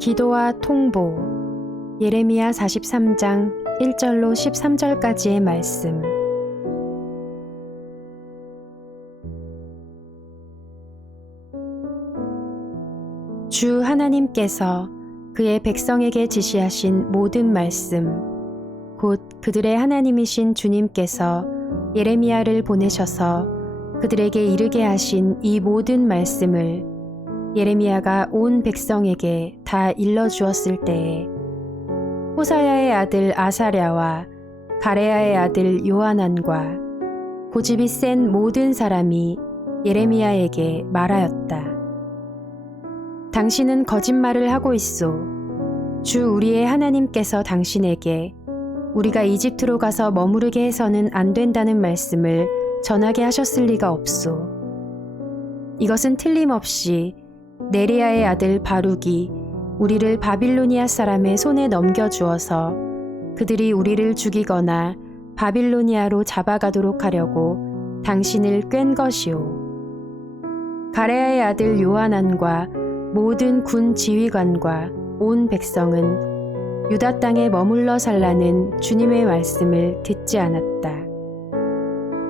기도와 통보. 예레미야 43장 1절로 13절까지의 말씀. 주 하나님께서 그의 백성에게 지시하신 모든 말씀, 곧 그들의 하나님이신 주님께서 예레미야를 보내셔서 그들에게 이르게 하신 이 모든 말씀을 예레미야가 온 백성에게 다 일러주었을 때에 호사야의 아들 아사랴와 가레야의 아들 요하난과 고집이 센 모든 사람이 예레미야에게 말하였다. 당신은 거짓말을 하고 있소. 주 우리의 하나님께서 당신에게 우리가 이집트로 가서 머무르게 해서는 안 된다는 말씀을 전하게 하셨을 리가 없소. 이것은 틀림없이 네리야의 아들 바룩이 우리를 바빌로니아 사람의 손에 넘겨주어서 그들이 우리를 죽이거나 바빌로니아로 잡아가도록 하려고 당신을 꿰은 것이오. 가레야의 아들 요하난과 모든 군 지휘관과 온 백성은 유다 땅에 머물러 살라는 주님의 말씀을 듣지 않았다.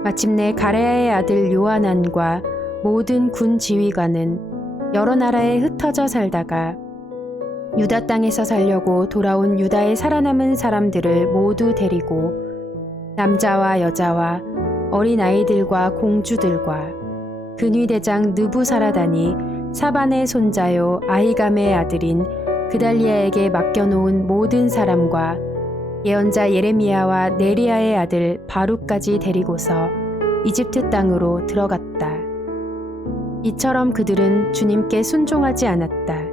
마침내 가레야의 아들 요하난과 모든 군 지휘관은 여러 나라에 흩어져 살다가 유다 땅에서 살려고 돌아온 유다의 살아남은 사람들을 모두 데리고 남자와 여자와 어린아이들과 공주들과 근위대장 느부사라단이 사반의 손자요 아히감의 아들인 그달리야에게 맡겨놓은 모든 사람과 예언자 예레미야와 네리야의 아들 바룩까지 데리고서 이집트 땅으로 들어갔다. 이처럼 그들은 주님께 순종하지 않았다.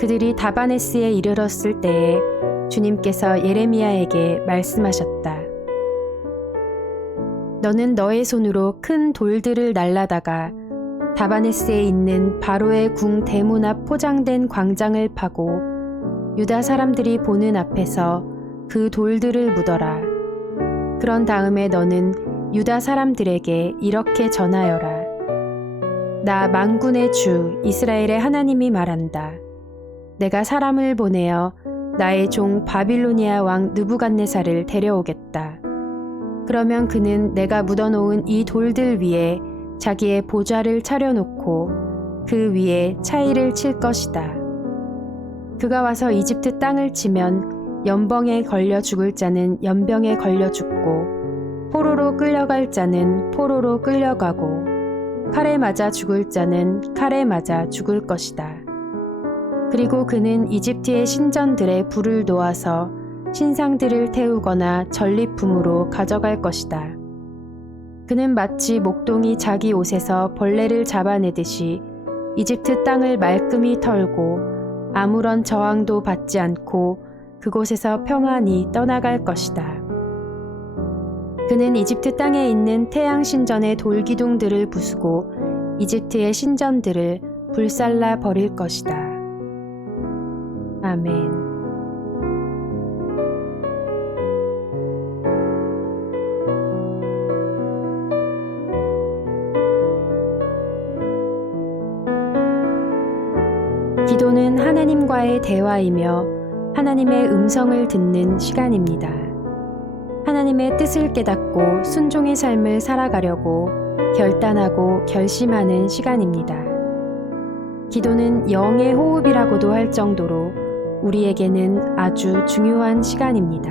그들이 다바네스에 이르렀을 때에 주님께서 예레미야에게 말씀하셨다. 너는 너의 손으로 큰 돌들을 날라다가 다바네스에 있는 바로의 궁 대문 앞 포장된 광장을 파고 유다 사람들이 보는 앞에서 그 돌들을 묻어라. 그런 다음에 너는 유다 사람들에게 이렇게 전하여라. 나 만군의 주 이스라엘의 하나님이 말한다. 내가 사람을 보내어 나의 종 바빌로니아 왕 느부갓네살을 데려오겠다. 그러면 그는 내가 묻어놓은 이 돌들 위에 자기의 보좌를 차려놓고 그 위에 차이를 칠 것이다. 그가 와서 이집트 땅을 치면 연병에 걸려 죽을 자는 연병에 걸려 죽고 포로로 끌려갈 자는 포로로 끌려가고 칼에 맞아 죽을 자는 칼에 맞아 죽을 것이다. 그리고 그는 이집트의 신전들에 불을 놓아서 신상들을 태우거나 전리품으로 가져갈 것이다. 그는 마치 목동이 자기 옷에서 벌레를 잡아내듯이 이집트 땅을 말끔히 털고 아무런 저항도 받지 않고 그곳에서 평안히 떠나갈 것이다. 그는 이집트 땅에 있는 태양 신전의 돌기둥들을 부수고 이집트의 신전들을 불살라 버릴 것이다. 아멘. 기도는 하나님과의 대화이며 하나님의 음성을 듣는 시간입니다. 하나님의 뜻을 깨닫고 순종의 삶을 살아가려고 결단하고 결심하는 시간입니다. 기도는 영의 호흡이라고도 할 정도로 우리에게는 아주 중요한 시간입니다.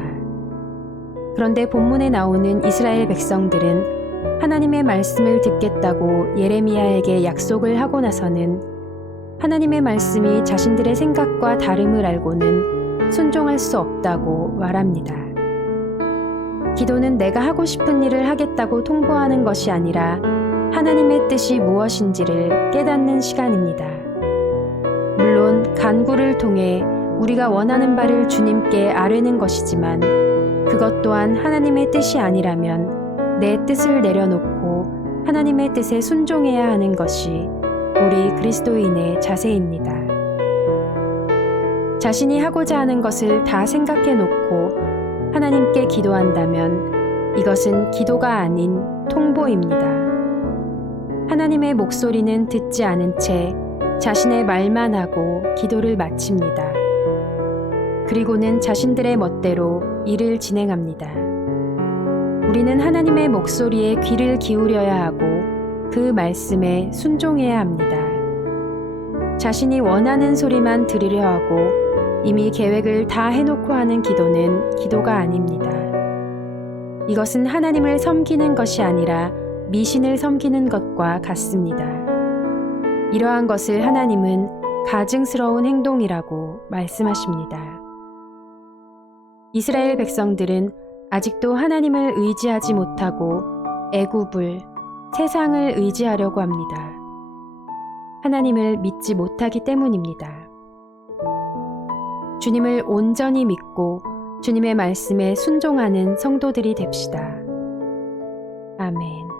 그런데 본문에 나오는 이스라엘 백성들은 하나님의 말씀을 듣겠다고 예레미야에게 약속을 하고 나서는 하나님의 말씀이 자신들의 생각과 다름을 알고는 순종할 수 없다고 말합니다. 기도는 내가 하고 싶은 일을 하겠다고 통보하는 것이 아니라 하나님의 뜻이 무엇인지를 깨닫는 시간입니다. 물론 간구를 통해 우리가 원하는 바를 주님께 아뢰는 것이지만 그것 또한 하나님의 뜻이 아니라면 내 뜻을 내려놓고 하나님의 뜻에 순종해야 하는 것이 우리 그리스도인의 자세입니다. 자신이 하고자 하는 것을 다 생각해 놓고 하나님께 기도한다면 이것은 기도가 아닌 통보입니다. 하나님의 목소리는 듣지 않은 채 자신의 말만 하고 기도를 마칩니다. 그리고는 자신들의 멋대로 일을 진행합니다. 우리는 하나님의 목소리에 귀를 기울여야 하고 그 말씀에 순종해야 합니다. 자신이 원하는 소리만 들으려 하고 이미 계획을 다 해놓고 하는 기도는 기도가 아닙니다. 이것은 하나님을 섬기는 것이 아니라 미신을 섬기는 것과 같습니다. 이러한 것을 하나님은 가증스러운 행동이라고 말씀하십니다. 이스라엘 백성들은 아직도 하나님을 의지하지 못하고 애굽을, 세상을 의지하려고 합니다. 하나님을 믿지 못하기 때문입니다. 주님을 온전히 믿고 주님의 말씀에 순종하는 성도들이 됩시다. 아멘.